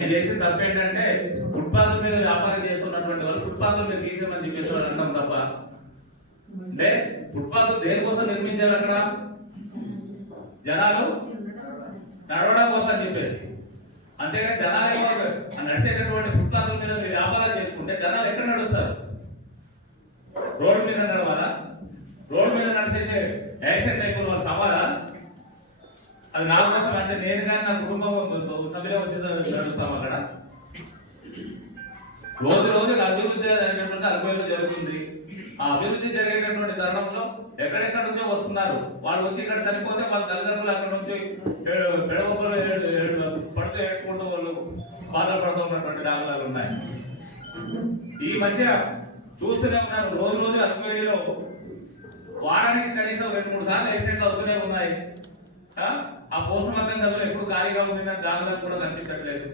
చేసిన తప్ప ఏంటంటే ఫుట్పాత్ మీద వ్యాపారం చేస్తున్నటువంటి వాళ్ళు ఫుట్పాత్ మీద తీసేమని చెప్పేసి వాళ్ళు అంటాం తప్ప. అంటే ఫుట్పాత్ దేనికోసం నిర్మించారు అక్కడ? జనాలు నడవడం కోసం అని చెప్పేసి. అంతేగా జనాలు ఆ నడిచేటటువంటి ఫుట్పాత్ మీద మీరు వ్యాపారం చేసుకుంటే జనాలు ఎక్కడ నడుస్తారు? రోడ్డు మీద నడవాలా? రోడ్డు మీద నడిచేసే యాక్సిడెంట్ అయిపోయిన వాళ్ళు సవాలా? అది నా కోసం అంటే నేను కానీ నా కుటుంబం సభ్యులే వచ్చేదాన్ని నడుస్తాం అక్కడ. రోజు రోజు అభివృద్ధి అనేటువంటి అభివృద్ధి జరుగుతుంది. ఆ అభివృద్ధి జరిగేటటువంటి తరుణంలో ఎక్కడెక్కడ నుంచో వస్తున్నారు. వాళ్ళు వచ్చి ఇక్కడ చనిపోతే వాళ్ళ తల్లిదండ్రులు అక్కడ నుంచి పెడవలు పడుతూ ఏడ్చుకుంటూ వాళ్ళు బాధపడుతూ ఉన్నటువంటి దాఖలాలు ఉన్నాయి. ఈ మధ్య చూస్తూనే ఉన్నారు. రోజు రోజు అరవైలో వారానికి కనీసం రెండు మూడు సార్లు యాక్సిడెంట్ అవుతూనే ఉన్నాయి. ఆ? ఆ పోస్ట్ మార్టం గదులు ఎప్పుడు ఖాళీగా ఉండిన దానిలో కూడా కనిపించట్లేదు